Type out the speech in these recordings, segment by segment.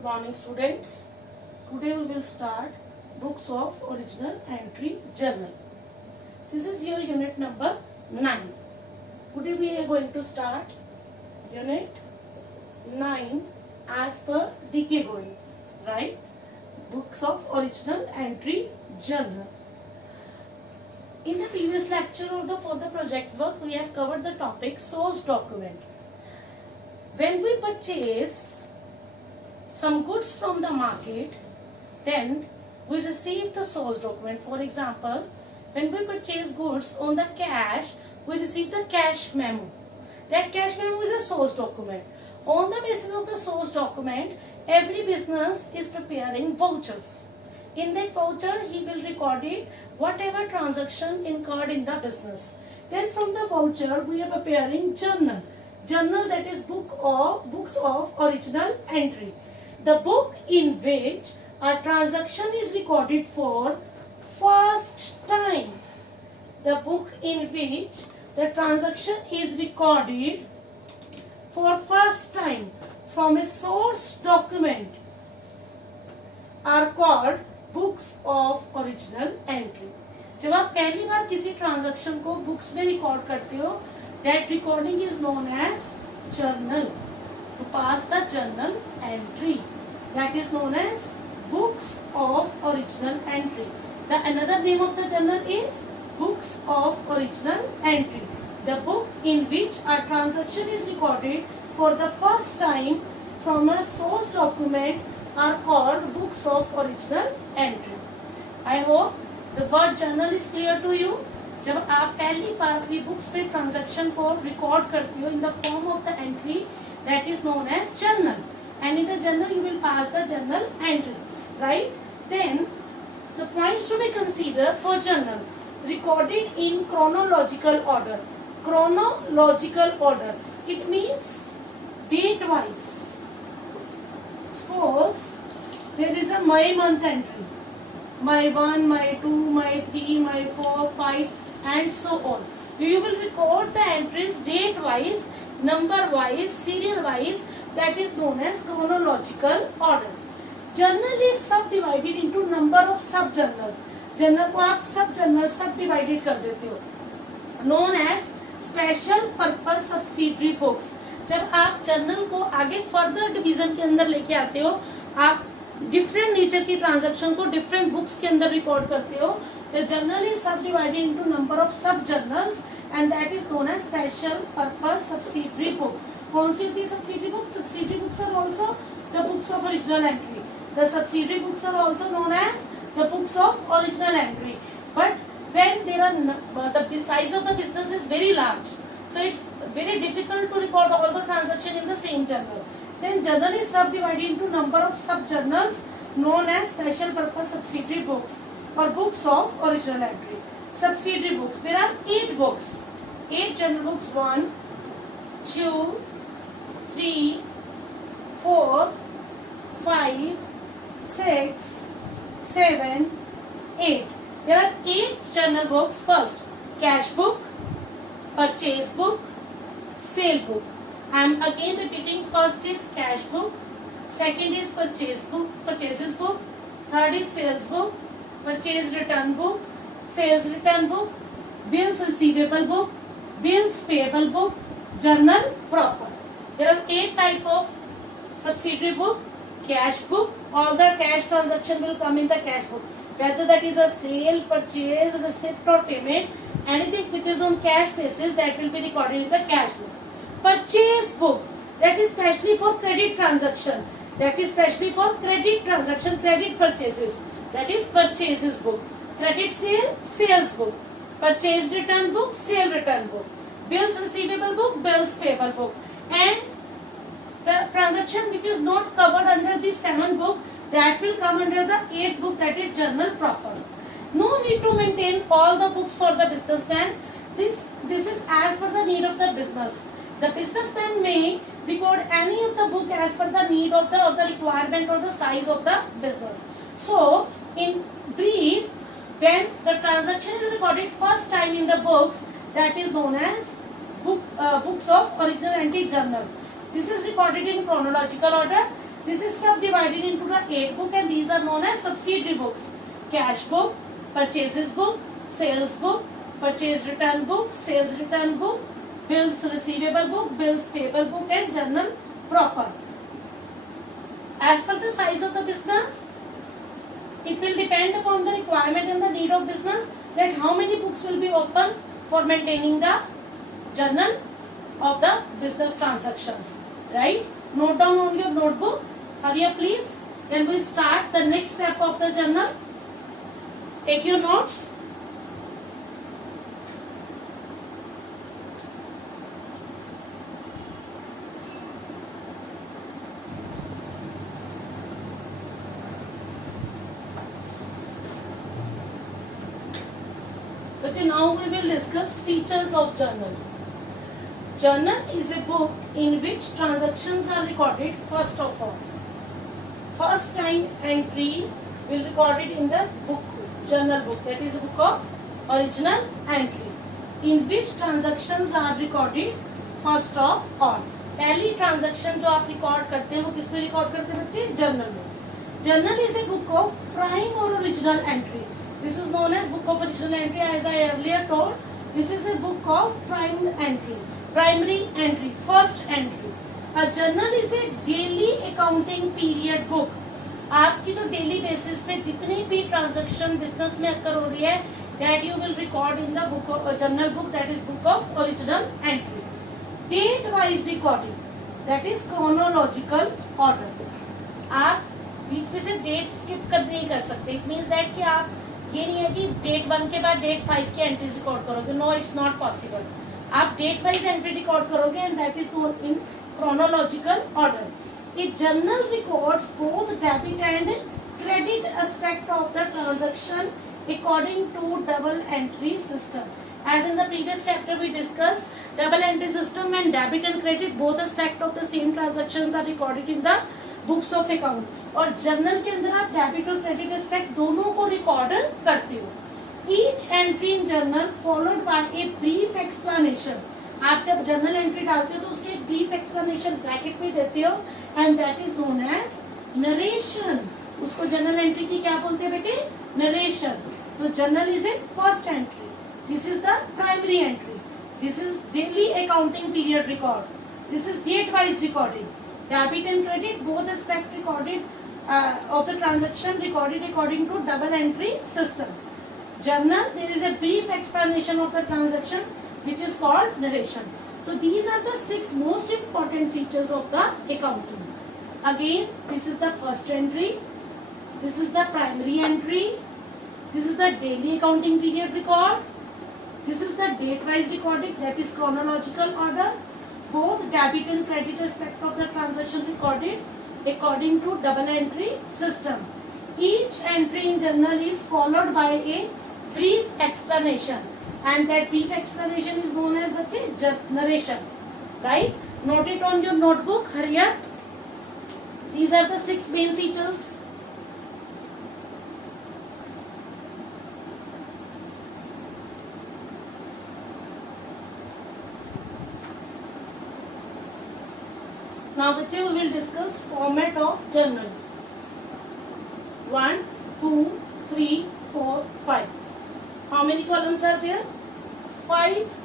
Good morning, students. Today we will start Books of Original Entry Journal. This is your unit number 9. Today we are going to start unit 9 as per DK going, right? Books of Original Entry Journal. In the previous lecture or for the project work, we have covered the topic source document. When we purchase some goods from the market, then we receive the source document. For example, when we purchase goods on the cash, we receive the cash memo. That cash memo is a source document. On the basis of the source document, every business is preparing vouchers. In that voucher, he will record it, whatever transaction incurred in the business. Then from the voucher, we are preparing journal. Journal, that is books of original entry. The book in which a transaction is recorded for first time. The book in which the transaction is recorded for first time from a source document are called books of original entry. जब आप पहली बार किसी transaction को books में record करते हो, that recording is known as journal. To pass the journal entry, that is known as books of original entry. The another name of the journal is books of original entry. The book in which a transaction is recorded for the first time from a source document are called books of original entry. I hope the word journal is clear to you. जब आप पहली बार अपनी books पे transaction को record करते हो in the form of the entry, that is known as journal, and in the journal you will pass the journal entry, right? Then the points to be consider for journal: recorded in chronological order. Chronological order, it means date wise. Suppose there is a my month entry, my 1, my 2, my 3, my 4, 5 and so on. You will record the entries date wise, number wise, serial wise. That is known as chronological order. Journal is subdivided into number of sub journals. Journal को आप सब journal सब divided कर देते हो, known as special purpose subsidiary books. जब आप journal को आगे फर्दर डिवीजन के अंदर लेके आते हो, आप डिफरेंट नेचर की ट्रांजैक्शन को डिफरेंट बुक्स के अंदर रिकॉर्ड करते हो. The journal is subdivided into number of sub journals and that is known as special purpose subsidiary book. कौन सी होती है subsidiary book? Subsidiary books are also the books of original entry. The subsidiary books are also known as the books of original entry. But when there are the size of the business is very large, so it's very difficult to record all the transaction in the same journal. Then journal is subdivided into number of sub journals known as special purpose subsidiary books or books of original entry. Subsidiary books, there are 8 books, 8 journal books: 1, 2, 3, 4, 5, 6, 7, 8. There are 8 journal books. First, cash book, purchase book, sale book. I am again repeating. First is cash book, second is purchases book, third is sales book, purchase return book, sales return book, bills receivable book, bills payable book, journal proper. There are 8 type of subsidiary book. Cash book, all the cash transaction will come in the cash book, whether that is a sale, purchase, receipt or payment, anything which is on cash basis, that will be recorded in the cash book. Purchase book, that is specially for credit transaction, that is specially for credit transaction, credit purchases, that is purchases book. Credit sale, sales book. Purchase return book, sale return book. Bills receivable book, bills payable book. And the transaction which is not covered under the 7th book, that will come under the 8th book, that is journal proper. No need to maintain all the books for the businessman. This is as per the need of the business. The businessman may record any of the book as per the need of the requirement or the size of the business. So in brief, when the transaction is recorded first time in the books, that is known as books of original entry journal. This is recorded in chronological order. This is subdivided into the 8 book and these are known as subsidiary books. Cash book, purchases book, sales book, purchase return book, sales return book, bills receivable book, bills payable book and journal proper. As per the size of the business, it will depend upon the requirement and the need of business that how many books will be open for maintaining the journal of the business transactions. Right? Note down on your notebook. Hurry up please. Then we'll start the next step of the journal. Take your notes. Okay, now we will discuss features of journal. Journal is a book in which transactions are recorded first of all. First time entry will record it in the book, journal book, that is a book of original entry, in which transactions are recorded first of all. पहली transaction जो आप record करते हैं वो किस में record करते हैं बच्चे? Journal में. Journal is a book of prime or original entry. This is known as book of original entry. As I earlier told, this is a book of prime entry, primary entry, first entry. A journal is a daily accounting period book. आपकी जो daily basis पे जितनी भी transaction business में occur हो रही है, that you will record in the book of journal book, that is book of original entry. Date wise recording, that is chronological order. आप बीच में से date skip कर नहीं कर सकते. It means that कि आप ये नहीं है कि डेट 1 के बाद डेट 5 की एंट्रीज रिकॉर्ड करोगे. No, it's not possible. आप डेट वाइज एंट्री रिकॉर्ड करोगे and that is known in chronological order. A journal records both debit and credit aspect of the transaction according to double entry system. As in the previous chapter we discussed, double entry system and debit and credit both aspect of the same transactions are recorded in the books of account. और journal के अंदर आप debit और credit aspect दोनों को record करते हो. Each entry in journal followed by a brief explanation. आप जब जर्नल एंट्री डालते हो तो उसके एक ब्रीफ एक्सप्लेनेशन ब्रैकेट में देते हो and that is known as narration. उसको जर्नल एंट्री की क्या बोलते हैं बेटे? नरेशन. तो journal is a first entry. This is the primary entry. This is daily accounting period record. This is date wise recording. Debit and credit both aspect recorded of the transaction recorded according to double entry system. Journal, there is a brief explanation of the transaction which is called narration. So these are the 6 most important features of the accounting. Again, this is the first entry. This is the primary entry. This is the daily accounting period record. This is the date wise recording, that is chronological order. Both debit and credit aspect of the transaction recorded according to double entry system. Each entry in journal is followed by a brief explanation and that brief explanation is known as the narration. Right? Note it on your notebook. Hurry up. These are the 6 main features. Now we will discuss format of journal. 1, 2, 3, 4, 5. How many columns are there? 5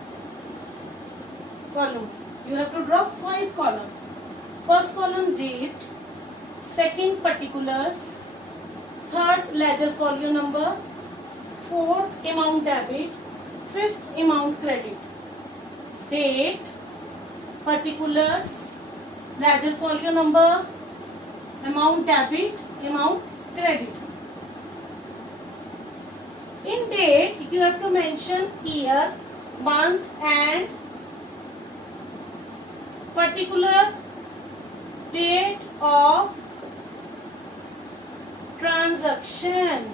columns. You have to draw 5 columns. First column date, second particulars, third ledger folio number, fourth amount debit, fifth amount credit. Date, particulars, ledger folio number, amount debit, amount credit. In date, you have to mention year, month and particular date of transaction.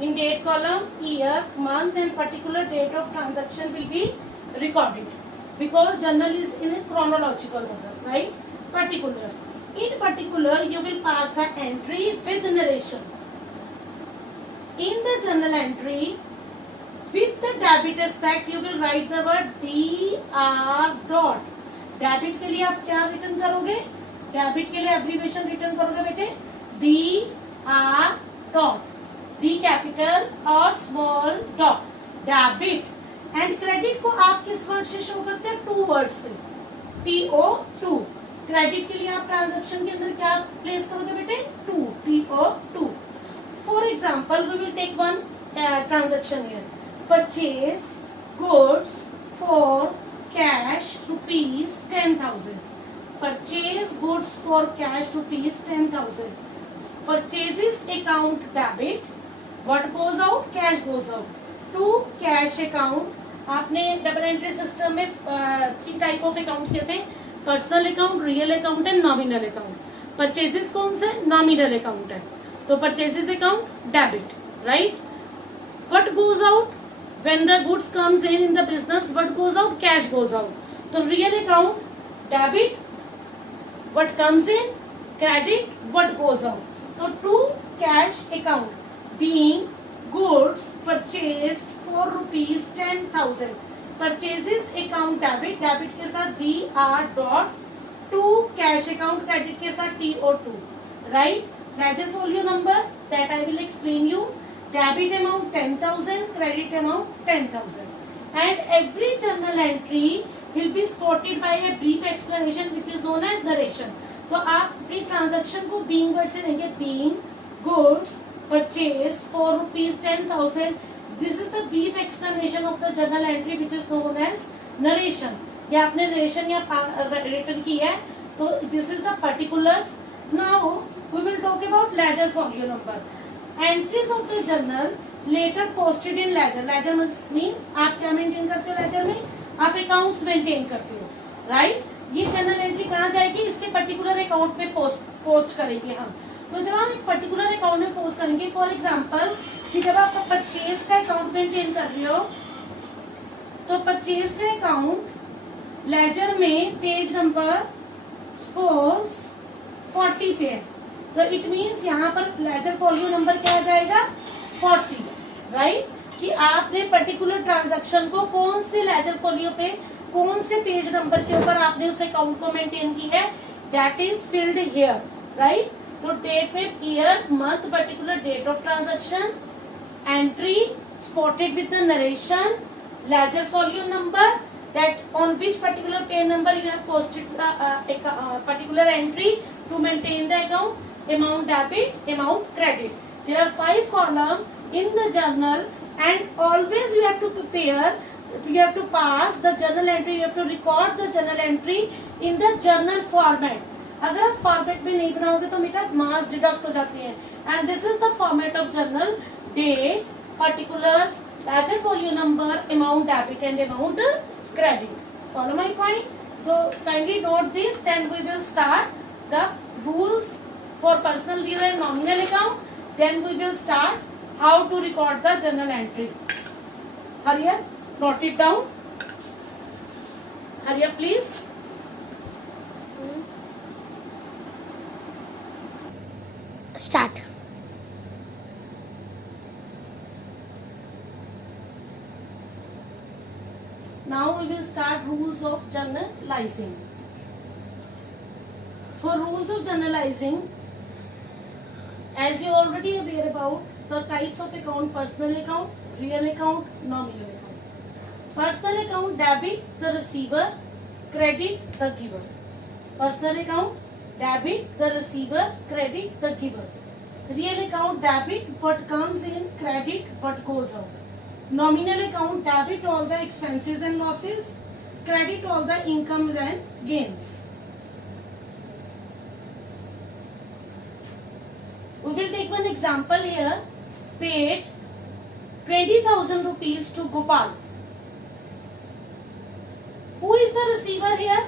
In date column, year, month and particular date of transaction will be recorded. Because journal is in a chronological order, right? Particulars. In particular, you will pass the entry with narration. In the journal entry, with the debit aspect, you will write the word DR dot. Debit के लिए आप क्या return करोगे? Debit के लिए abbreviation return करोगे बेटे D R dot, D capital और small dot, debit. And credit को आप किस वर्ड से शो करते हैं? टू वर्ड से, TO2। क्रेडिट के लिए आप ट्रांजैक्शन के अंदर क्या प्लेस करोगे बेटे? To, TO2। For example we will take one transaction here, purchase goods for cash rupees 10,000, purchase goods for cash rupees 10,000, purchases account debit, what goes out? Cash goes out to cash account. आपने double entry system में 3 type of accounts कहते हैं, personal account, real account and nominal account. Purchases कौन से? Nominal account है, तो purchases account debit, right. What goes out when the goods comes in the business? What goes out? Cash goes out. तो real account debit, what comes in? Credit, what goes out. तो to cash account being goods purchased for rupees 10,000, purchases account debit, debit के साथ BR dot, to cash account credit के साथ TO2, right. Ledger folio number that I will explain you, debit amount 10,000, credit amount 10,000 and every journal entry will B spotted by a brief explanation which is known as narration. तो आप अपनी transaction को being word से लेंगे, being goods purchase for rupees 10,000. This is the brief explanation of the journal entry which is known as narration. ये आपने narration या written की है, तो this is the particulars. Now we will talk about ledger folio number. Entries of the journal later posted in ledger. Ledger means आप क्या maintain करते हो ledger में? आप accounts maintain करते हो, right? ये journal entry कहाँ जाएगी? इसके particular account पे post करेंगे हम। तो जब हम एक पर्टिकुलर अकाउंट में पोस्ट करेंगे, फॉर एग्जांपल कि जब आप परचेज का अकाउंट मेंटेन कर रहे हो, तो परचेज का अकाउंट लेजर में पेज नंबर सपोज 40 पे है, तो इट मींस यहाँ पर लेजर फॉलियो नंबर क्या आ जाएगा? 40, राइट। कि आपने पर्टिकुलर ट्रांजैक्शन को कौन से लेजर फॉलियो पे, कौन से पेज नंबर के ऊपर आपने उस अकाउंट को मेंटेन की है, that is filled here, right. तो डेट में year, month, particular date of transaction, entry spotted with the narration, ledger folio number, that on which particular page number you have posted particular entry to maintain the account, amount debit, amount credit. There are 5 columns in the journal and always you have to prepare, you have to pass the journal entry, you have to record the journal entry in the journal format. अगर आप format में नहीं बनाओगे तो बेटा marks deduct हो जाते हैं। And this is the format of journal, date, particulars, ledger folio number, amount debit and amount credit. Follow my point? तो kindly note this, then we will start the rules for personal given and nominal account, then we will start how to record the journal entry. Hurry up, note it down, hurry up please. Start. Now we will start rules of journalizing. For rules of journalizing, as you already aware about the types of account: personal account, real account, nominal account. Personal account debit the receiver, credit the giver. Personal account debit the receiver, credit the giver. Real account debit what comes in, credit what goes out. Nominal account debit all the expenses and losses, credit all the incomes and gains. We will take one example here. Paid 20,000 rupees to Gopal. Who is the receiver here?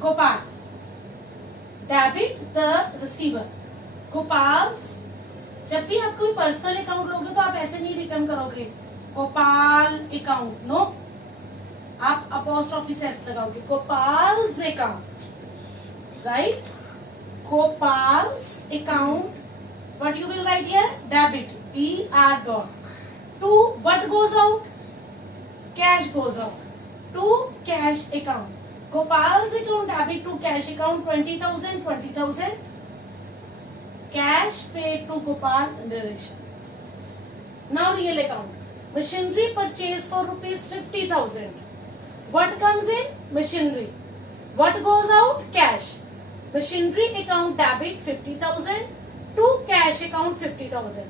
Gopal. Debit the receiver. Gopal's, जब भी आप कोई personal account लोगे तो आप ऐसे नहीं return करोगे गोपाल अकाउंट, नो, आप अपॉस्ट्रोफी से एस लगाओगे, Gopal's account, right. Gopal's account, what you will write here? Debit, DR dot. To what goes out? Cash goes out. To cash account. Gopal's account debit to cash account 20,000, 20,000. Cash paid to Gopal narration. Now real account. Machinery purchase for rupees 50,000. What comes in? Machinery. What goes out? Cash. Machinery account debit 50,000 to cash account 50,000.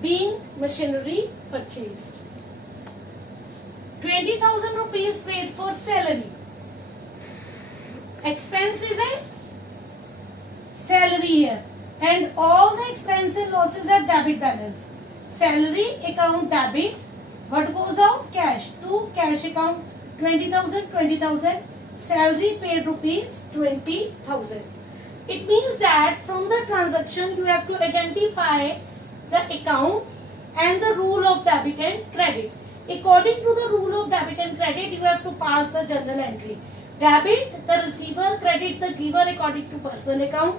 Being machinery purchased. 20,000 rupees paid for salary. Expense is a salary here, and all the expense and losses are debit balance. Salary account debit. What goes out? Cash. To cash account 20,000, 20,000. Salary paid rupees 20,000. It means that from the transaction you have to identify the account and the rule of debit and credit. According to the rule of debit and credit, you have to pass the journal entry. Debit the receiver, credit the giver according to personal account.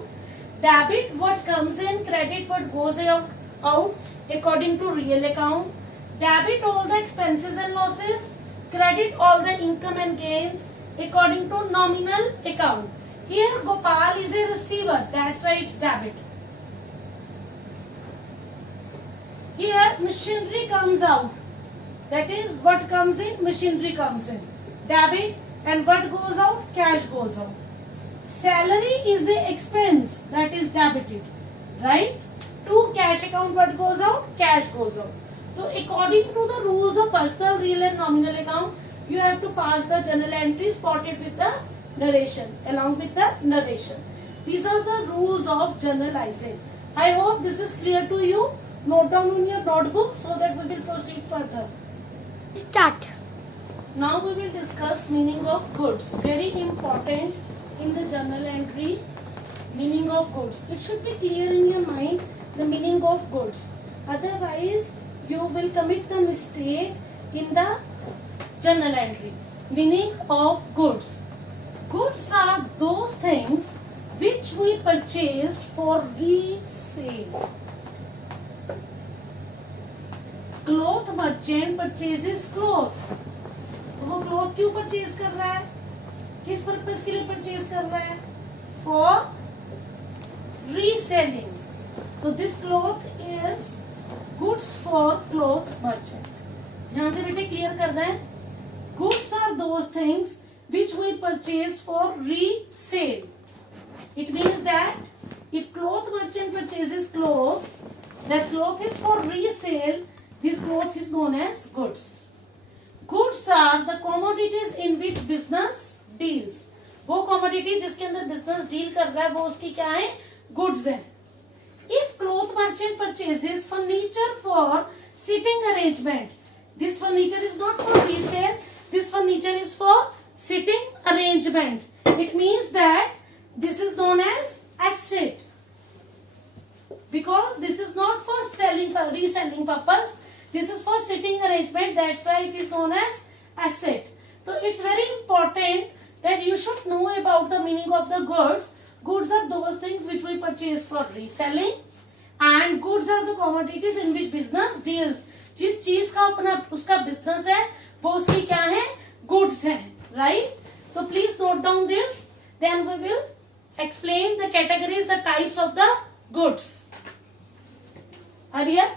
Debit what comes in, credit what goes out according to real account. Debit all the expenses and losses, credit all the income and gains according to nominal account. Here Gopal is a receiver, that's why it's debit. Here machinery comes out, that is what comes in, machinery comes in, debit, and what goes out, cash goes out. Salary is the expense, that is debited, right? To cash account what goes out, cash goes out. So according to the rules of personal, real and nominal account, you have to pass the journal entry spotted with the narration, along with the narration. These are the rules of journalizing. I hope this is clear to you. Note down on your notebook so that we will proceed further. Start. Now we will discuss meaning of goods. Very important in the journal entry, meaning of goods. It should be clear in your mind the meaning of goods. Otherwise, you will commit the mistake in the journal entry. Meaning of goods. Goods are those things which we purchased for resale. Cloth merchant purchases clothes. तो वो cloth क्यों purchase कर रहा है, किस purpose के लिए purchase कर रहा है, फॉर रीसेलिंग. तो this cloth is goods for cloth merchant. ध्यान से बेटे क्लियर कर रहे हैं. Goods are those things which we purchase for resale. It means that if cloth merchant purchases cloths, that cloth is for resale, this cloth is known as goods. Goods are the commodities in which business deals. वो commodity जिसके अंदर business deal कर रहा है वो उसकी क्या है, goods है. If cloth merchant purchases furniture for sitting arrangement, this furniture is not for resale. This furniture is for sitting arrangement. It means that this is known as asset, because this is not for selling, for reselling purpose. This is for sitting arrangement, that's why it is known as asset. So it's very important that you should know about the meaning of the goods. Goods are those things which we purchase for reselling, and goods are the commodities in which business deals. जिस चीज का अपना उसका business है वो उसकी क्या है, goods है, right? So please note down this. Then we will explain the categories, the types of the goods. Arya?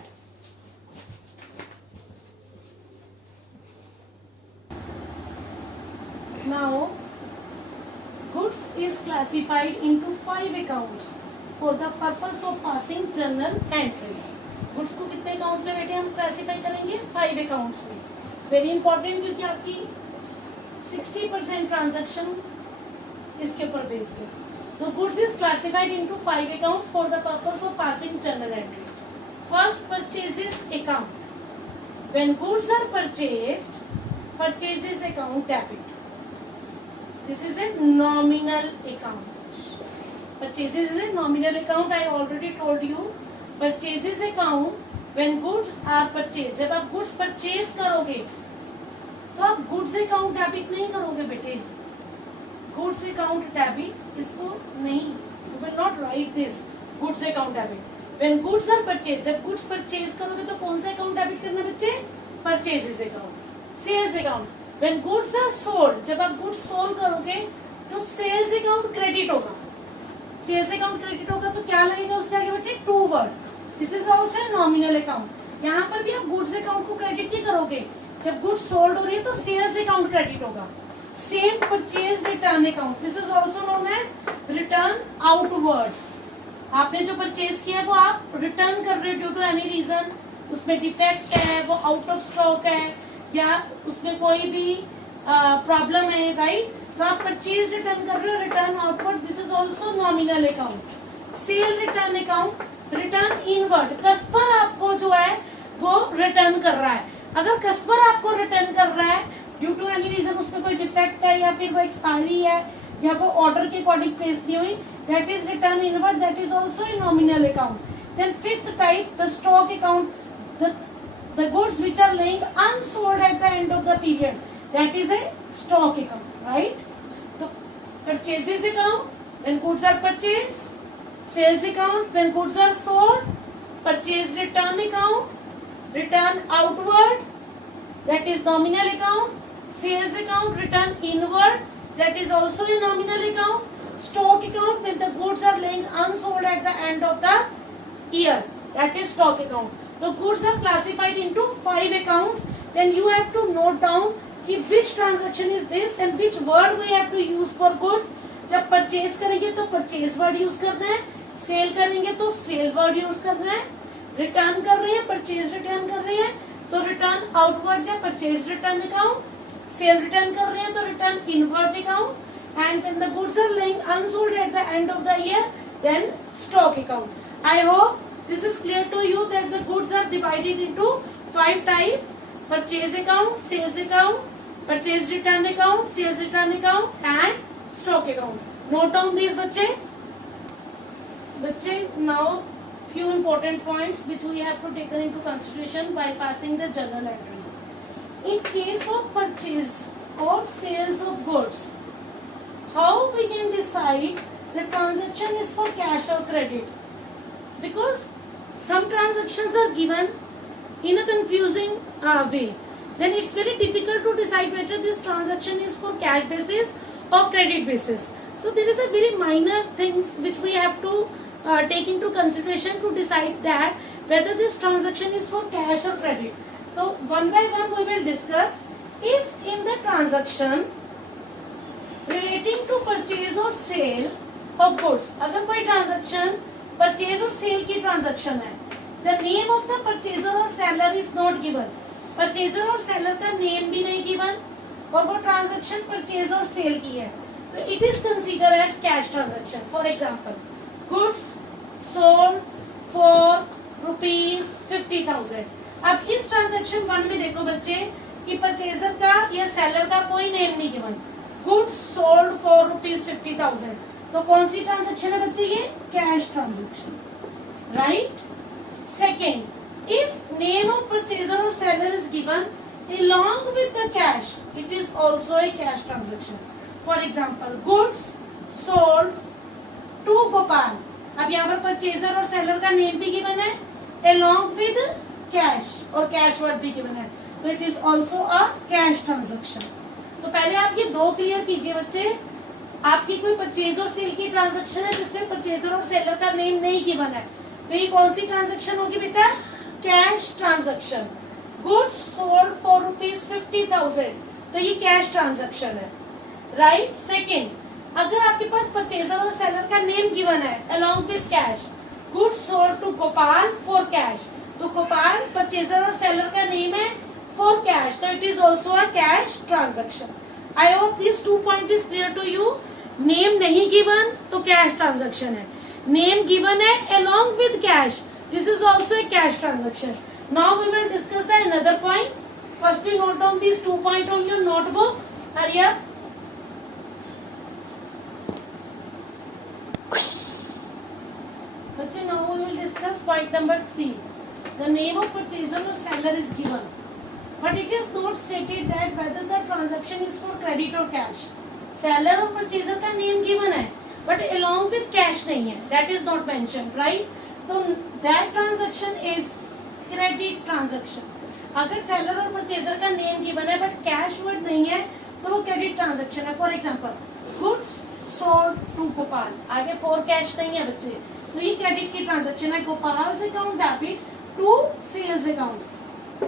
Now, goods is classified into 5 accounts for the purpose of passing journal entries. Goods को कितने accounts में बेटे हम classify करेंगे, 5 accounts में. Very important क्योंकि आपकी 60% transaction इसके ऊपर based है. तो goods is classified into 5 accounts for the purpose of passing journal entry. First, purchases account. When goods are purchased, purchases account debit. This is a nominal account. Purchases is a nominal account. I already told you. Purchases account when goods are purchased. जब आप goods purchase करोगे तो आप goods account debit नहीं करोगे बेटे. Goods account debit इसको नहीं. You will not write this goods account debit. When goods are purchased, जब goods purchase करोगे तो कौन सा account debit करना बच्चे? Purchases account. Sales account. When goods are sold, जब आप goods sold करोगे तो सेल्स अकाउंट क्रेडिट होगा, सेल्स अकाउंट क्रेडिट होगा तो क्या लगेगा उसके आगे बेटे, to word, this is also nominal account. यहाँ पर भी आप गुड्स अकाउंट को क्रेडिट नहीं करोगे, जब गुड्स सोल्ड हो रही है तो सेल्स अकाउंट क्रेडिट होगा। Same purchase return account, this is also known as return outwards. आपने जो परचेज किया है वो आप रिटर्न कर रहे हो ड्यू टू एनी रीजन, उसमें डिफेक्ट है, वो आउट ऑफ स्टॉक है, या उसमें कोई भी प्रॉब्लम है, राइट, तो आप परचेज रिटर्न कर रहे हो, return outward, this is also nominal account. Sale return account, return inward, customer आपको जो है वो रिटर्न कर रहा है, अगर कस्टमर आपको रिटर्न कर रहा है ड्यू टू एनी रीजन, उसमें कोई डिफेक्ट है या फिर वो एक्सपायरी है या वो ऑर्डर के अकॉर्डिंग प्लेस नहीं हुई, that is return inward, that is also a nominal account. Then fifth type, the stock account, the goods which are laying unsold at the end of the period, that is a stock account, right? So purchases account when goods are purchased, sales account when goods are sold, purchase return account, return outward, that is nominal account, sales account return inward, that is also a nominal account, stock account when the goods are laying unsold at the end of the year, that is stock account. The goods are classified into 5 accounts. Then you have to note down कि which transaction is this and which word we have to use for goods. जब purchase करेंगे तो purchase word use करना है, cell करेंगे तो cell word use करना है, रिटर्न कर रहे हैं, परचेज रिटर्न कर रहे हैं तो रिटर्न आउटवर्ड या purchase return account, sale return कर रहे हैं तो return inward account, and when the goods are laying unsold at the end of the year, then stock account. I hope this is clear to you that the goods are divided into 5 types: purchase account, sales account, purchase return account, sales return account and stock account. Note down these बच्चे now few important points which we have to take into consideration while passing the journal entry. In case of purchase or sales of goods, how we can decide the transaction is for cash or credit? Because some transactions are given in a confusing way, then it's very difficult to decide whether this transaction is for cash basis or credit basis. So there is a very minor things which we have to take into consideration to decide that whether this transaction is for cash or credit. So one by one we will discuss. If in the transaction relating to purchase or sale of goods, अगर कोई transaction purchase और sale की transaction है, the name of the purchaser और seller is not given, purchaser और seller का name भी नहीं गिवन और वो ट्रांजैक्शन परचेज और सेल की है, तो it is consider as cash transaction. For example, goods sold for ₹50,000. अब इस ट्रांजैक्शन 1 में देखो बच्चे कि परचेजर का या सेलर का कोई नेम नहीं गिवन, गुड्स सोल्ड फॉर ₹50,000, तो कौन सी ट्रांजैक्शन है बच्चे, ये cash transaction, right. Second, if name of purchaser और seller is given along with the cash, it is also a cash transaction. For example, goods sold to Gopal. अब यहाँ पर purchaser और सेलर का नेम भी गिवन है along with cash और cash word भी गिवन है, तो it is also a cash transaction. तो पहले आप ये दो क्लियर कीजिए बच्चे. आपकी कोई परचेज और सेल की ट्रांजैक्शन है जिसमें परचेजर और सेलर का नेम नहीं गिवन है, तो ये कौन सी ट्रांजैक्शन होगी बेटा, cash transaction. Goods sold for ₹50,000, तो ये कैश ट्रांजैक्शन है, राइट. सेकेंड, अगर आपके पास परचेजर और सेलर का नेम गिवन है along with cash, goods sold to Gopal for cash, तो गोपाल परचेजर और सेलर का नेम है फॉर कैश, तो it is also a cash transaction. I hope this 2 point is clear to you. Name नहीं given तो cash transaction है, name given है along with cash, this is also a cash transaction. Now we will discuss the another point. Firstly, note down these 2 points on your notebook. Hurry up. बच्चे, now we will discuss point number 3. The name of purchaser or seller is given, but it is not stated that whether the transaction is for credit or cash. Seller और purchaser का name given है, but along with cash नहीं है, that is not mentioned, right? तो that transaction is credit transaction. अगर seller और purchaser का name given है but cash word नहीं है, तो तो वो क्रेडिट ट्रांजैक्शन है. For example goods sold to Gopal, आगे फॉर कैश नहीं है बच्चे, तो ये क्रेडिट की ट्रांजैक्शन है. Gopal's account debit to sales account.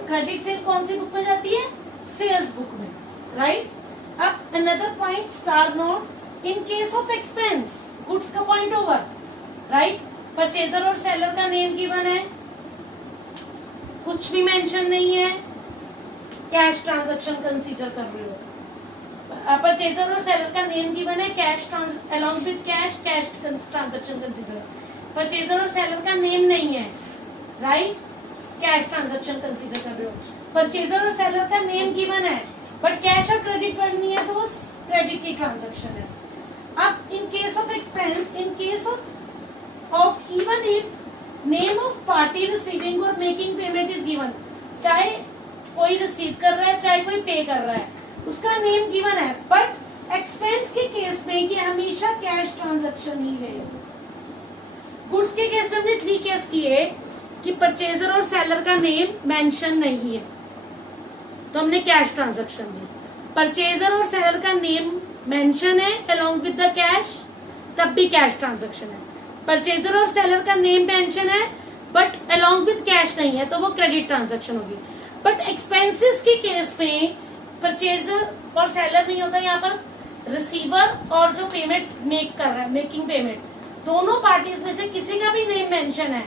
Credit sale कौन सी बुक में जाती है? सेल्स बुक में, राइट. अब another point star note, in case of expense goods का पॉइंट ओवर, राइट. परचेजर और सेलर का नेम गिवन है, कुछ भी मेंशन नहीं है, कैश ट्रांजैक्शन कंसीडर कर रहे हो. परचेजर और सेलर का नेम गिवन है, cash along with cash transaction consider. Purchaser और सेलर का नेम नहीं है, राइट, कैश ट्रांजैक्शन कंसीडर कर रहे हो. परचेजर और सेलर का नेम गिवन है बट कैश और क्रेडिट करनी है तो वो क्रेडिट की ट्रांजैक्शन है. अब इन case of expense, in case of even if name of party receiving और मेकिंग पेमेंट इज गिवन, चाहे कोई रिसीव कर रहा है चाहे कोई पे कर रहा है, उसका नेम गिवन है, बट एक्सपेंस के केस में ये हमेशा कैश ट्रांजैक्शन ही है. गुड्स के केस में हमने 3 केस किए कि परचेजर और सेलर का नेम मेंशन नहीं है तो हमने कैश ट्रांजैक्शन दी. परचेजर और सेलर का नेम मेंशन है अलोंग विद द कैश, तब भी कैश ट्रांजैक्शन है. परचेजर और सेलर का नेम मेंशन है बट अलोंग विद कैश नहीं है तो वो क्रेडिट ट्रांजैक्शन होगी. बट एक्सपेंसेस के केस में परचेजर और सेलर नहीं होता, यहाँ पर रिसीवर और जो पेमेंट मेक कर रहा है, मेकिंग पेमेंट, दोनों पार्टीज में से किसी का भी नेम मेंशन है,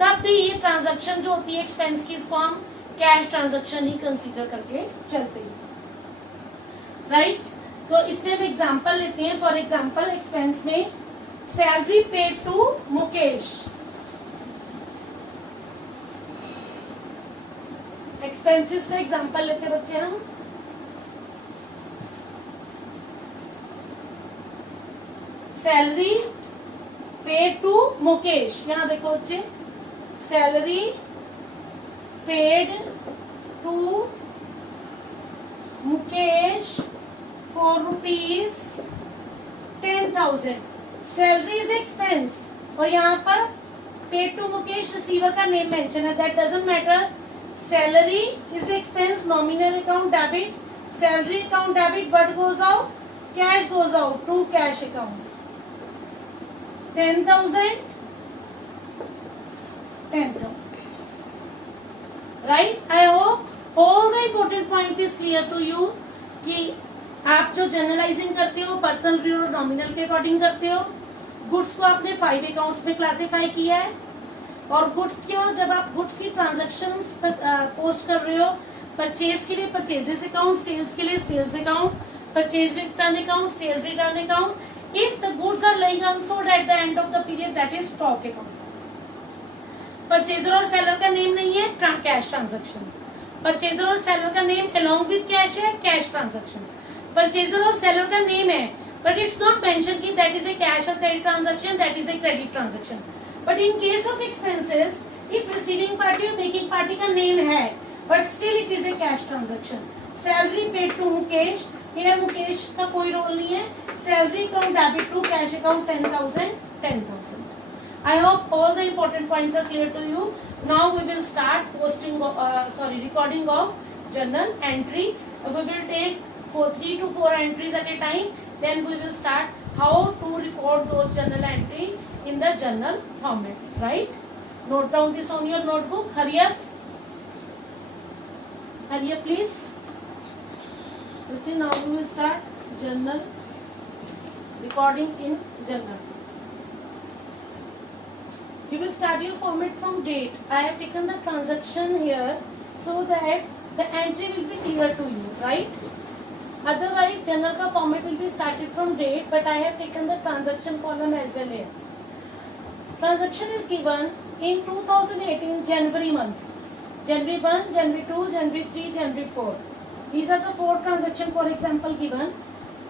तब भी ये ट्रांजैक्शन जो होती है एक्सपेंस की, इसको हम कैश ट्रांजैक्शन ही कंसीडर करके चलते हैं, राइट. तो इसमें हम एग्जांपल लेते हैं. फॉर एग्जांपल एक्सपेंस में salary paid to Mukesh, expenses का एग्जांपल लेते हैं बच्चे हम. सैलरी पेड टू मुकेश, यहाँ देखो बच्चे, salary paid to Mukesh for ₹10,000. Salary is expense और यहाँ पर पेड टू मुकेश रिसीवर का नेम मेंशन है, that doesn't matter. Salary is expense, nominal account debit, salary account debit, what goes out? Cash goes out to cash account. 10,000 right. I hope all the important point is clear to you कि आप जो generalizing करते हो personal real और nominal के according करते हो. Goods को आपने 5 अकाउंट्स में क्लासिफाई किया है और गुड्स क्यों, जब आप गुड्स की ट्रांजैक्शंस पोस्ट कर रहे हो, परचेज के लिए परचेजेस अकाउंट, सेल्स के लिए sales account, purchase return account, sale return account. If the goods are lying unsold at the end of the period, that is stock account. Purchaser और seller का name नहीं है, cash transaction. Purchaser और seller का name along with cash है, cash transaction. Purchaser और seller का name है बट इट्स नॉट मेंशन कि दैट इज ए कैश और credit transaction, that is a credit transaction. But in case of expenses, if receiving party और making party का name है but still it is a cash transaction. Salary paid to Mukesh, इधर मुकेश का कोई role नहीं है. Salary account debit to cash account 10,000. I hope all the important points are clear to you. Now we will start recording of journal entry. We will take 3 to 4 entries at a time. Then we will start how to record those journal entry in the journal format. Right? Note down this on your notebook. Hurry up, please. Now we will start journal recording in journal. You will start your format from date. I have taken the transaction here so that the entry will be clear to you, right? Otherwise, journal ka format will be started from date, but I have taken the transaction column as well here. Transaction is given in 2018 January month. January 1, January 2, January 3, January 4. These are the 4 transactions, for example, given.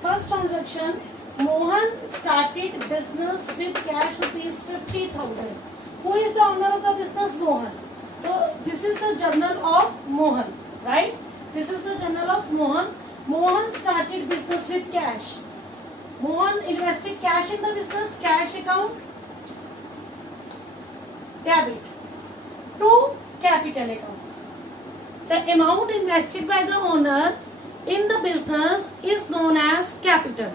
First transaction, Mohan started business with cash ₹50,000. Who is the owner of the business? Mohan. So this is the journal of Mohan, right? This is the journal of Mohan. Mohan started business with cash. Mohan invested cash in the business, cash account, debit to capital account. The amount invested by the owner in the business is known as capital.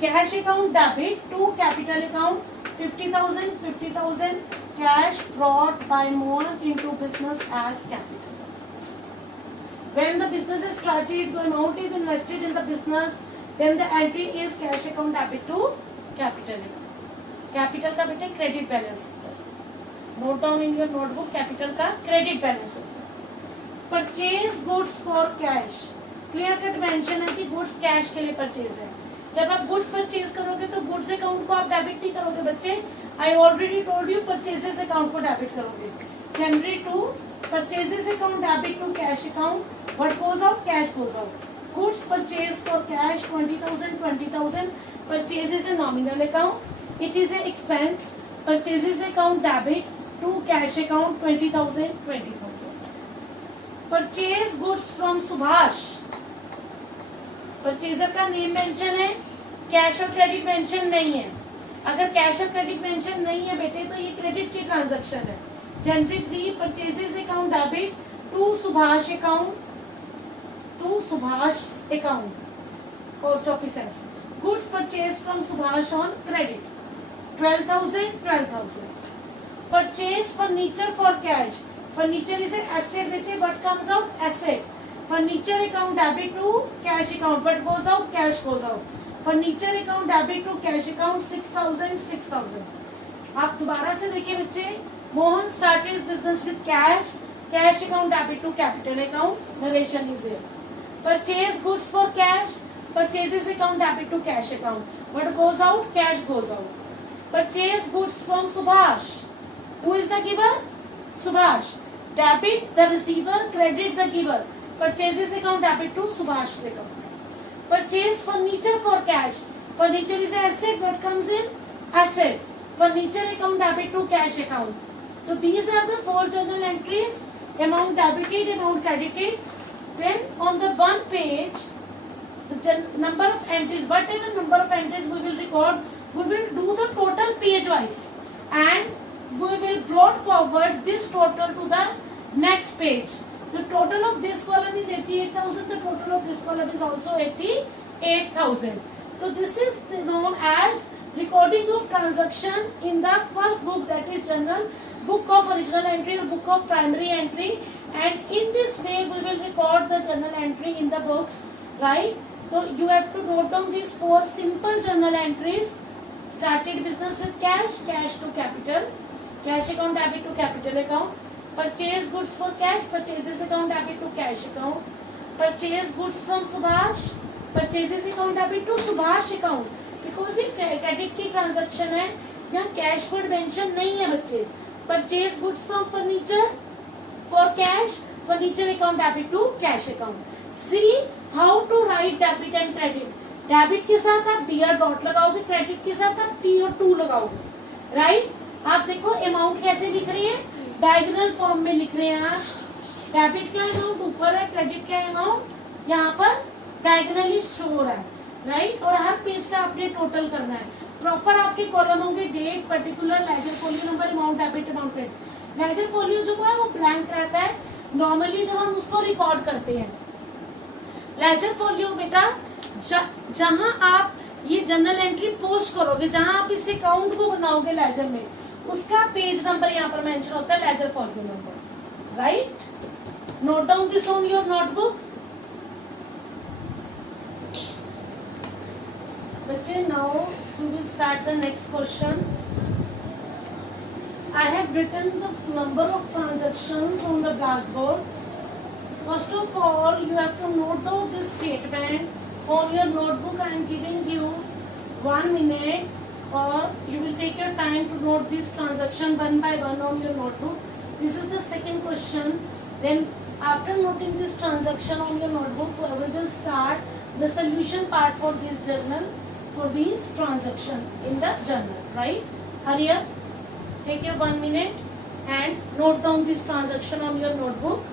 Cash account debit to capital account, 50,000 cash brought by Mohan into business as capital. When the business is started, the amount is invested in the business, then the entry is cash account debit to capital account. Capital का बेटे credit balance होता है. Note down in your notebook, capital का credit balance होता है. Purchase goods for cash. Clear cut mention है कि goods cash के लिए purchase है. जब आप goods purchase करोगे तो goods account को आप debit नहीं करोगे बच्चे. I already told you purchases account को debit करोगे. January to purchases account debit to cash account. What goes out? Cash goes out. Goods purchase for cash 20,000. Purchases a nominal account. It is a expense. Purchases account debit to cash account 20,000. Purchase goods from Subhash. Purchaser का name mention है, cash और credit mention नहीं है. अगर cash और credit mention नहीं है बेटे तो ये क्रेडिट की ट्रांजैक्शन है. January 3 purchases account debit to Subhash account. Post office has goods purchased from Subhash on credit 12,000. Purchase furniture for cash. Furniture is an asset बेचे. What comes out? Asset. Furniture account debit to cash account. What goes out? Cash goes out. Furniture account debit to cash account 6,000. आप दोबारा से देखिए बच्चे. Mohan started his business with cash. Cash account debit to capital account. Narration is there. Purchase goods for cash. Purchases account debit to cash account. What goes out? Cash goes out. Purchase goods from Subhash. Who is the giver? Subhash. Debit the receiver, credit the giver. Purchases account debit to Subhash account. Purchase furniture for cash. Furniture is an asset. What comes in? Asset. Furniture account debit to cash account. So these are the 4 journal entries. Amount debited, amount credited. Then on the one page, the number of entries, whatever number of entries we will record, we will do the total page wise, and we will brought forward this total to the next page. The total of this column is 88,000. The total of this column is also 88,000. So this is known as recording of transaction in the first book, that is journal, book of original entry or book of primary entry. And in this way we will record the journal entry in the books, right? So you have to note down these 4 simple journal entries. Started business with cash, cash to capital, cash account debit to capital account. Purchase goods for cash, purchases account debit to cash account. Purchase goods from Subhash, purchases account debit to Subhash account. Because ये credit की transaction है, यहाँ cash word mention नहीं है बच्चे. Purchase goods from furniture for cash, furniture account debit to cash account. See how to write debit and credit. Debit के साथ आप डियर डॉट लगाओगे, क्रेडिट के साथ आप टी और टू लगाओगे, राइट. आप देखो अमाउंट कैसे लिख रही है, डायगोनल फॉर्म में लिख रहे हैं आप. डेबिट का अमाउंट ऊपर है, क्रेडिट का अमाउंट यहाँ पर डायगोनली शो हो रहा है, राइट. और हर पेज का आपने टोटल करना है. प्रॉपर आपके कॉलम होंगे date, particular, ledger folio number, amount debit, amount credit. Ledger folio जो है वो ब्लैंक रहता है नॉर्मली जब हम उसको रिकॉर्ड करते हैं. लेजर फोलियो बेटा जहां आप ये जर्नल एंट्री पोस्ट करोगे, जहां आप इस अकाउंट को बनाओगे लेजर में, उसका पेज नंबर यहाँ पर मेंशन होता है, ledger folio number, right. Note down this on your notebook. बच्चे now we will start the next question. I have written the number of transactions on the blackboard. First of all, you have to note down this statement on your notebook. I am giving you 1 minute, or you will take your time to note this transaction one by one on your notebook. This is the second question. Then after noting this transaction on your notebook, we will start the solution part for this journal, for this transaction in the journal, right? Hurry up. Take your 1 minute and note down this transaction on your notebook.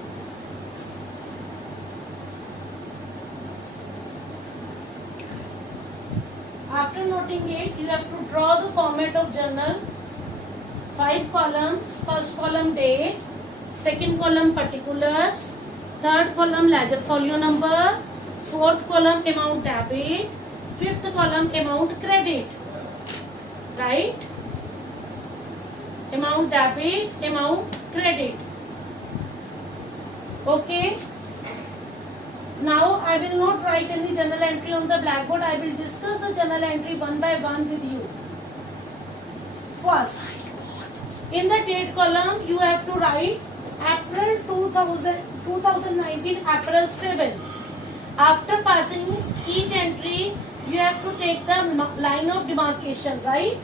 After noting it, you have to draw the format of journal. 5 columns. First column date, second column particulars, third column ledger folio number, fourth column amount debit, fifth column amount credit, right? Amount debit, amount credit. Okay. Now I will not write any journal entry on the blackboard. I will discuss the journal entry one by one with you. First, in the date column, you have to write April 2019, April 7. After passing each entry, you have to take the line of demarcation, right?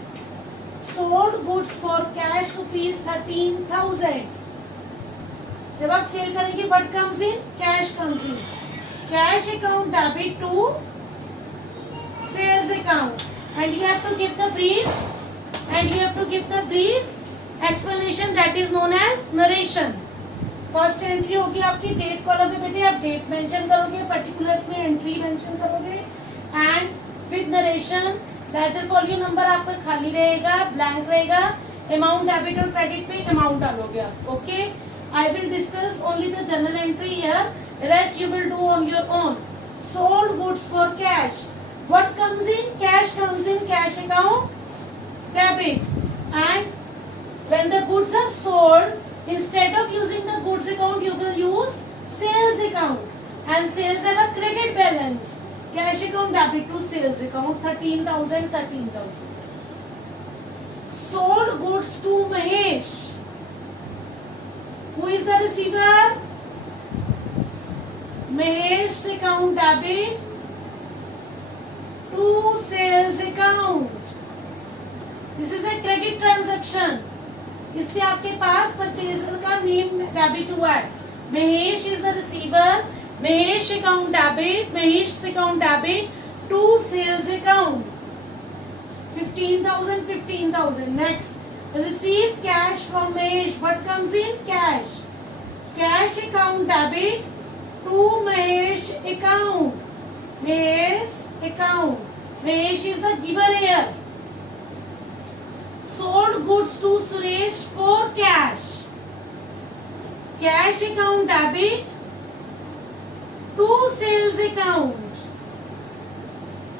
Sold goods for cash rupees 13,000. जब आप cell करेंगे, what comes in? Cash comes in. Cash account debit to sales account, and you have to give the brief explanation that is known as narration. First entry होगी आपकी date column में, बेटे आप date mention करोगे, particulars में entry mention करोगे, and with narration ledger folio number आपका खाली रहेगा, ब्लैंक रहेगा, अमाउंट डेबिट और क्रेडिट पे अमाउंट डालोगे आप. Okay, I will discuss only the journal entry here, rest you will do on your own. Sold goods for cash, what comes in? Cash comes in cash account debit, and when the goods are sold, instead of using the goods account, you will use sales account, and sales have a credit balance. Cash account debit to sales account 13,000. Sold goods to Mahesh. Who is the receiver? Mahesh account debit to sales account. This is a credit transaction. इसमें आपके पास purchaser का name debit हुआ है. Mahesh is the receiver, Mahesh account debit to sales account 15,000. Next, receive cash from Mahesh, what comes in? Cash account debit to Mahesh account. Mahesh is the giver here. Sold goods to Suresh for cash. Cash account debit to sales account.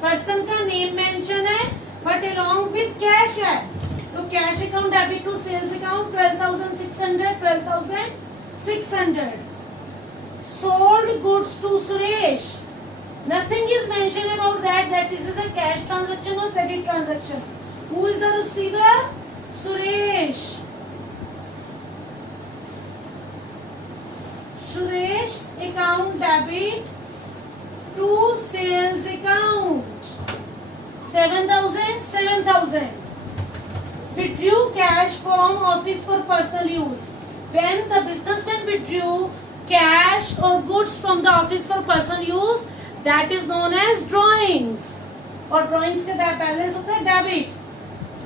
Person का name mention है, but along with cash है. तो cash account debit to sales account 12,600. Sold goods to Suresh. Nothing is mentioned about that this is a cash transaction or credit transaction. Who is the receiver? Suresh. Suresh account debit to sales account 7,000. Withdrew cash from office for personal use. When the businessman withdrew cash or goods from the office for personal use, that is known as drawings. और drawings का balance होता है debit.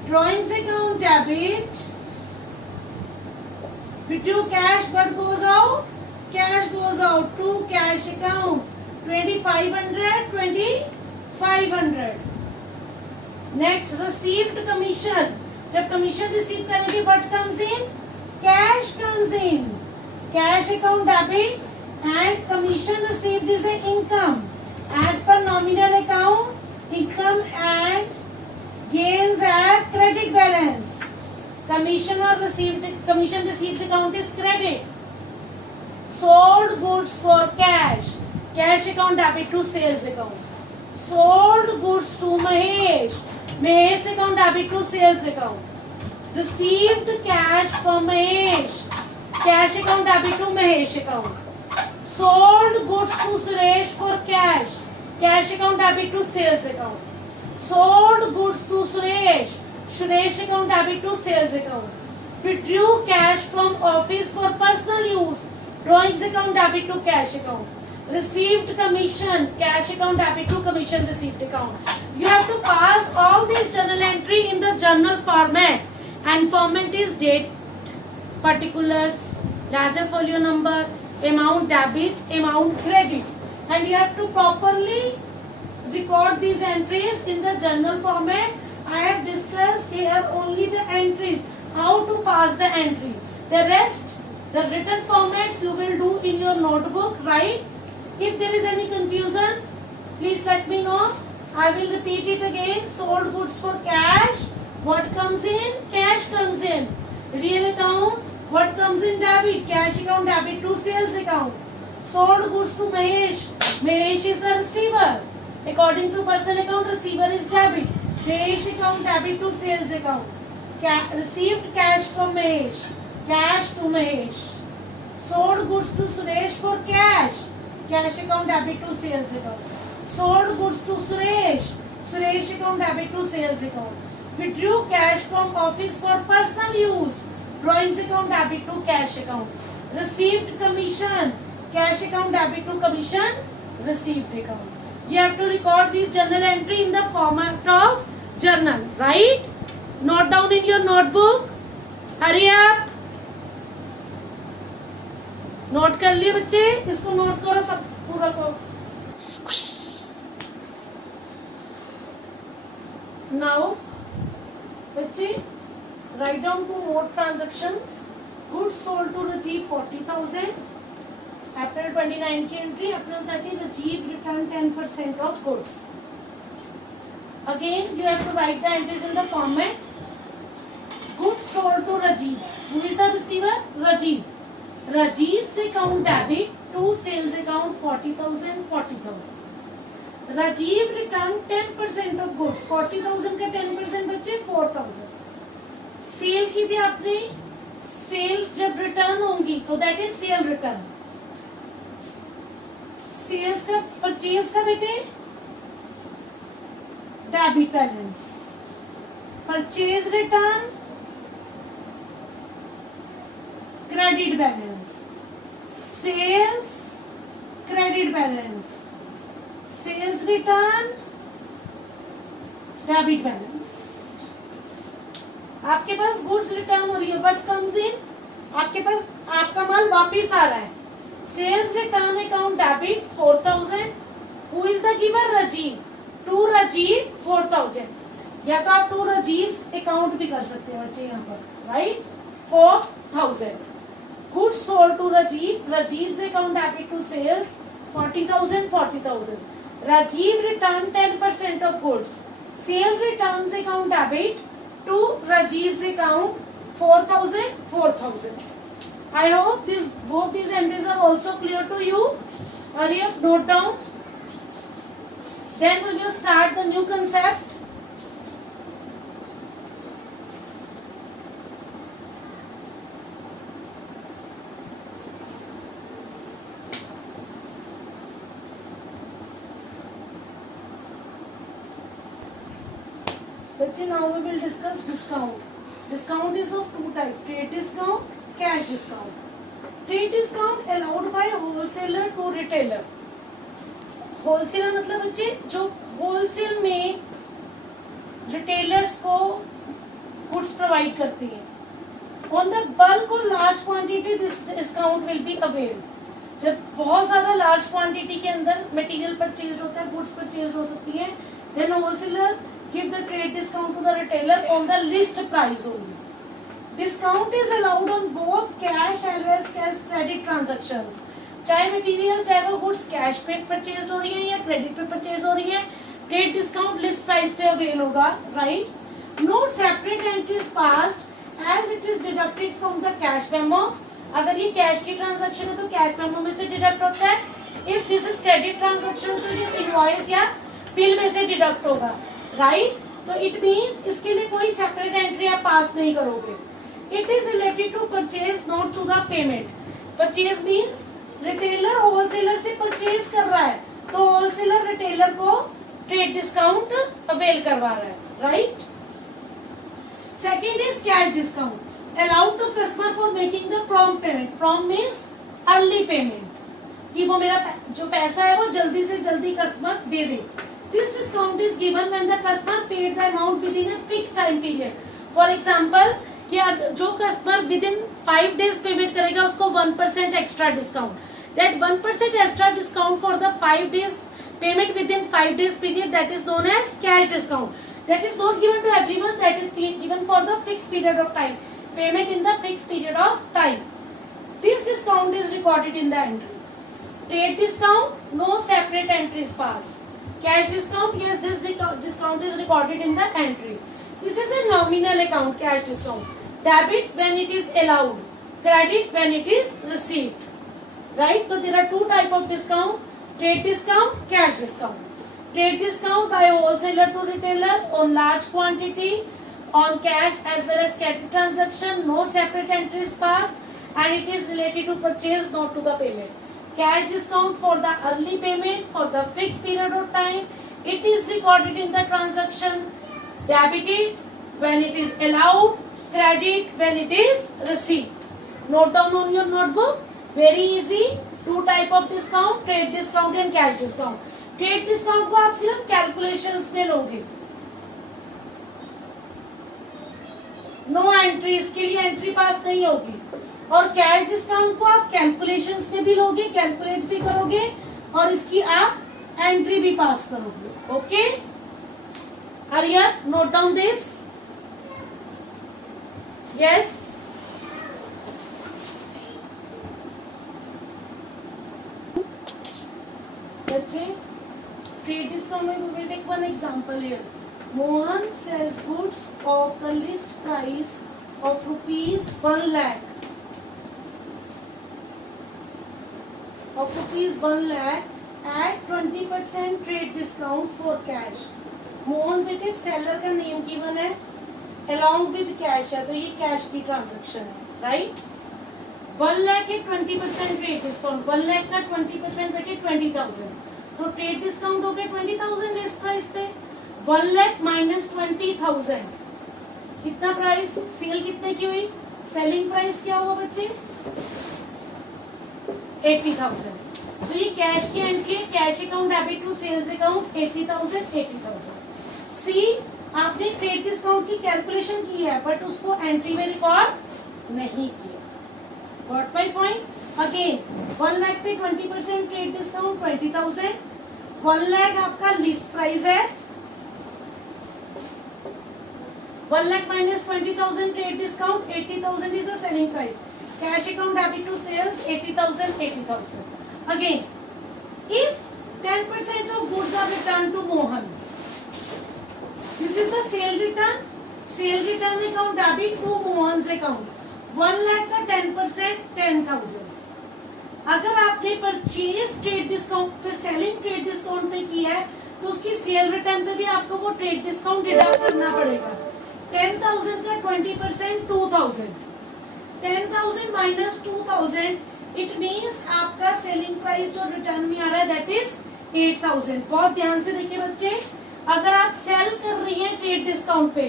Drawings account debit. Withdrew cash, what goes out? Cash goes out to cash account 2,500. Next, received commission. जब commission receive करेंगे, what comes in? Cash comes in. Cash account debit, and commission received is the income. As per nominal account, income and gains at credit balance. Commission received account is credit. Sold goods for cash account debit to sales account. Sold goods to Mahesh account debit to sales account. Received cash from Mahesh, cash account debit to Mahesh account. Sold goods to Suresh for cash account debit to sales account. Sold goods to Suresh account debit to sales account. Withdrew cash from office for personal use, drawings account debit to cash account. Received commission, cash account debit to commission received account. You have to pass all these journal entry in the journal format, and format is date, particulars, ledger folio number, amount debit, amount credit, and you have to properly record these entries in the journal format. I have discussed here only the entries, how to pass the entry. The rest, the written format you will do in your notebook, right? If there is any confusion, Please let me know. I will repeat it again. Sold goods for cash. What comes in? Cash comes in. Real account. What comes in? Debit. Cash account debit to sales account. Sold goods to Mahesh. Mahesh is the receiver. According to personal account, receiver is debit. Mahesh account debit to sales account. Received cash from Mahesh. Cash to Mahesh. Sold goods to Suresh for cash. Cash account debit to sales account. Sold goods to Suresh. Suresh account debit to sales account. Withdrew cash from office for personal use. Drawings account debit to cash account. Received commission. Cash account debit to commission. Received account. You have to record this journal entry in the format of journal. Right? Note down in your notebook. Hurry up. Note कर लिए बच्चे, इसको note करो सब पूरा को. Now, बच्चे, write down 2 more transactions. Goods sold to Rajiv 40,000. April 29 की entry. April 30 Rajiv returned 10% of goods. Again, you have to write the entries in the format. Goods sold to Rajiv. Who is the receiver? Rajiv. Rajiv's account debit to sales account 40,000. Rajiv returned 10% of goods. 40,000 का 10% बच्चे 4,000. Cell की थी आपने, cell जब return होंगी तो that is sale return. Sales का purchase का बेटे debit balance. Purchase return credit balance. Sales credit balance. Sales return debit balance. आपके पास गुड्स रिटर्न हो रही है, व्हाट कम्स इन, आपके पास आपका माल वापिस आ रहा है. Sales return account debit 4,000. Who is the giver? Rajeev. To Rajeev 4,000. या तो आप टू राजीव अकाउंट भी कर सकते हैं बच्चे यहाँ पर, right. 4,000. Goods sold to Rajiv. Rajiv's account debit to sales 40,000. Rajiv returned 10% of goods. Sales returns account debit to Rajiv's account 4,000. I hope both these entries are also clear to you. Hurry up, note down. Then we will start the new concept. Now we will discuss discount. Discount is of 2 types: trade discount, cash discount. Trade discount allowed by wholesaler to retailer. Wholesaler मतलब बच्चे जो wholesale में retailers को goods provide करती हैं. On the bulk or large quantity this discount will be availed. जब बहुत ज़्यादा large quantity के अंदर material purchased होता है, goods purchased हो सकती हैं, then wholesaler give the trade discount to the retailer on the list price only. Discount is allowed on both cash as well as credit transactions. चाहे material चाहे वो गुड्स कैश पे purchase हो रही है या क्रेडिट पे परचेज हो रही है, ट्रेड डिस्काउंट लिस्ट प्राइस पे अवेल होगा, right. No separate entries passed as it is deducted from the cash memo. अगर ये कैश की ट्रांजैक्शन है तो कैश मेमो में से डिडक्ट होता है. If this is credit transaction तो ये इनवॉइस या बिल में से डिडक्ट होगा, राइट. तो इट मीन्स इसके लिए कोई सेपरेट एंट्री आप पास नहीं करोगे. It is related to purchase not to the payment. Purchase means retailer wholesaler से परचेज कर रहा है तो होलसेलर रिटेलर को ट्रेड डिस्काउंट अवेल करवा रहा है, right. Second is cash discount allowed to customer for making the prompt payment. Prompt means early payment, कि वो मेरा जो पैसा है वो जल्दी से जल्दी customer they they. This discount is given when the customer paid the amount within a fixed time period. For example, कि जो कस्टमर within 5 days पेमेंट करेगा उसको 1% extra discount. That 1% extra discount for the 5 days payment within 5 days period, that is known as cash discount. That is not given to everyone. That is given for the fixed period of time. Payment in the fixed period of time. This discount is recorded in the entry. Trade discount, no separate entries pass. Cash discount, yes, this discount is recorded in the entry. This is a nominal account, cash discount. Debit when it is allowed, credit when it is received. Right? So there are two type of discount: trade discount, cash discount. Trade discount by wholesaler to retailer on large quantity, on cash as well as cash transaction. No separate entries passed, and it is related to purchase, not to the payment. Cash discount for the early payment for the fixed period of time. It is recorded in the transaction. Debited when it is allowed, credit when it is received. Note down on your notebook. Very easy. Two type of discount: trade discount and cash discount. Trade discount को आप सिर्फ calculations में लोगे, no entry, इसके लिए entry पास नहीं होगी. और कैश डिस्काउंट को आप कैलकुलेशंस में भी लोगे, कैलकुलेट भी करोगे और इसकी आप एंट्री भी पास करोगे. ओके, हरियर नोट डाउन दिस. यस, बच्चे, trade discount we will take one example here. Mohan sells goods of the list price of rupees 1 lakh. Of rupees 1 lakh at 20% trade discount for cash. Mohan बेटे seller का name given है, along with cash है, तो ये cash की transaction है. Right? 1 lakh के 20% trade discount, 1 lakh का 20% बेटे 20,000, तो ट्रेड डिस्काउंट हो गया 20,000 लिस्ट प्राइस पे. 1 लाख माइनस 20,000 कितना प्राइस, सेल कितने की हुई, सेलिंग प्राइस क्या हुआ बच्चे, 80,000. तो ये कैश की एंट्री है, cash account debit to sales account 80,000. See, आपने ट्रेड डिस्काउंट की कैलकुलेशन की है बट उसको एंट्री में रिकॉर्ड नहीं किया. Got my point? Again 1 lakh पे 20% ट्रेड डिस्काउंट 20,000. 1 लाख आपका लिस्ट प्राइस है, 1 lakh minus 20,000 trade discount, 80,000 is the selling price. Cash account debit to sales 80,000. Again if 10% of goods are returned to Mohan, this is the sale return. Sale return account debit to Mohan's account. 1 lakh का 10% 10,000. अगर आपने purchase trade discount पे, selling trade discount पे की है तो उसकी cell return पे भी आपको वो ट्रेड डिस्काउंट डिडक्ट करना पड़ेगा. 10,000 का 20% 2,000. 10,000 माइनस 2,000 इट मीन्स आपका सेलिंग प्राइस जो रिटर्न में आ रहा है दैट इज 8,000. बहुत ध्यान से देखिए बच्चे, अगर आप सेल कर रही हैं ट्रेड डिस्काउंट पे,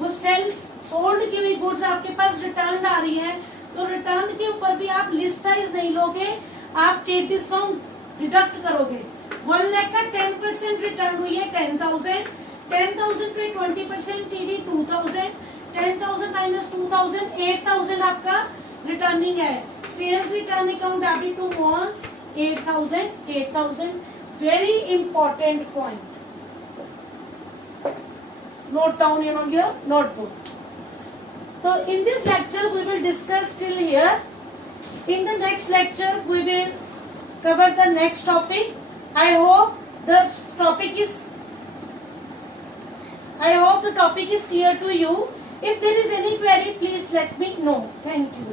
वो सेल सोल्ड की हुई गुड्स आपके पास रिटर्न आ रही है, तो रिटर्न के ऊपर भी आप लिस्ट प्राइस नहीं लोगे, आप ट्रेड डिस्काउंट डिडक्ट करोगे. 1 लाख का 10% रिटर्न हुई है 10,000. 10,000 पे 20% टीडी 2,000. 10,000 माइनस 2,000 8,000 आपका रिटर्निंग है. Sales return account debit to Mohan's 8,000. Very important point. Note down on your notebook. So in this lecture we will discuss till here. In the next lecture we will cover the next topic. I hope the topic is clear to you. If there is any query, please let me know. Thank you.